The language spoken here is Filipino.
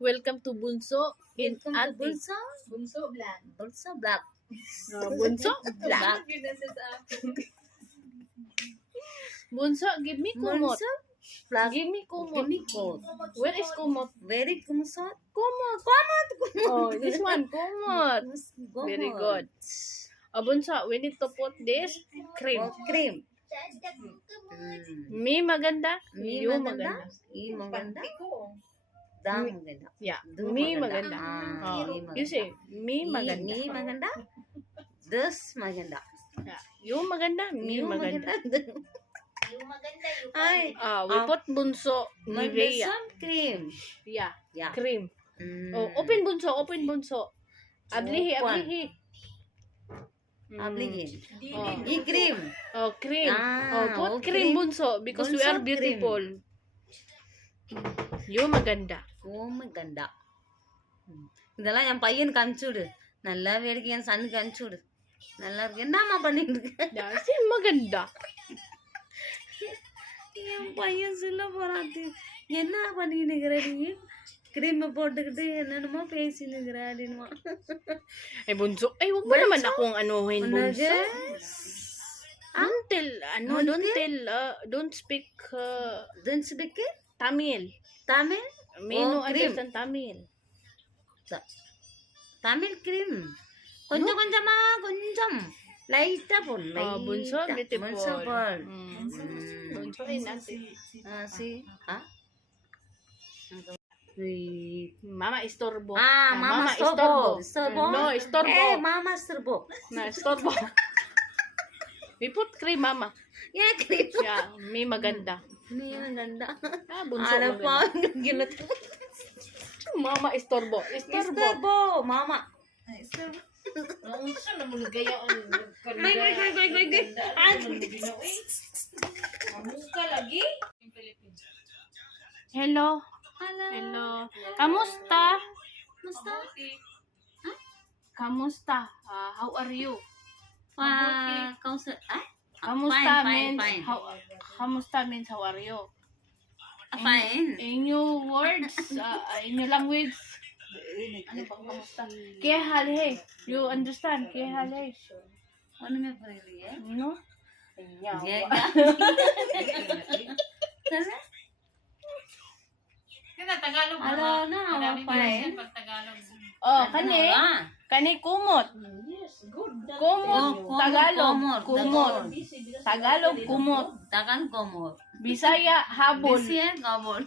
Welcome to Bunso in Welcome to Ate. Bunso. Bunso Black. Bunso Black. Bunso? Black. Bunso, give me kumot. Bunso Black. Give me kumot. Give me coat. Where is kumot? Very kumsot. Kumot. Kumot. Oh, this one, kumot. Very good. Bunso, we need to put this cream. Oh, cream. Me maganda, Me you maganda. maganda. E maganda. Da maganda. Yeah, Do me maganda. maganda. Ah, Oh, me maganda. you say, me maganda. Me maganda. This maganda. Yeah. You maganda, me You maganda. Ay. We put bunso, Nivea. Maganda cream. Yeah, Yeah. cream. Mm. Oh, open bunso, open bunso. Ablihi, Open. ablihi. Ablihin. Oh. E cream. Oh, cream. Ah, Put oh, cream cream. bunso because we Bunso, are beautiful. You maganda. Oh maganda. இதெல்லாம் என் பையன் கமிச்சுடு. நல்லா வேடிக்கை என் சனுக்கு அனுப்பிச்சுடு. நல்லா இருக்கு. என்னம்மா பண்ணிட்டு இருக்க? That's it, maganda. என் பையன் சொல்ல போறான். என்ன பண்ணிட்டு இருக்கிற நீ? கிரீம் போட்டுக்கிட்டு என்னென்னமோ பேசிட்டு இருக்கிற அப்படின்னுமா. Ay, bunso. Ay, huwag mo naman akong anuhin, bunso. Don't tell, don't speak Don't speak Tamil. Tamil? May Oh, no cream. understand Tamil. Tamil cream கொஞ்சம் கொஞ்சமா கொஞ்சம் லைட்டா போடணும். Bunso, beautiful. Bunso போடு. Bunso, inati. See? Mama istorbo. Mama Storbo. No, istorbo. Mama Storbo. Na, istorbo. We put cream, mama. Yeah, cream. Yeah, may maganda. May maganda. Bunso Ano pa? maganda. Ginat. Mama istorbo. Istorbo. Storbo. Mama. Ang gusto na mo gayaon. May. Mamuka lagi. Hello. Hello. Hello. Kamusta? Musta? Kamusta? How are you? Kamusta? Kamusta Fine. means kamusta means how are you? Fine. In your words, in your language, kamusta? Kaya hal hai. You understand? Kaya hal hai. Ano may pwede eh? No? Kaya Tagalog. Ano na? Fine. Pag Tagalog. Oh, kani. Kani kumot. Kumot. Tagalog. Kumot. Tagalog kumot. Takan komor. Bisaya habol. Bisiya komor.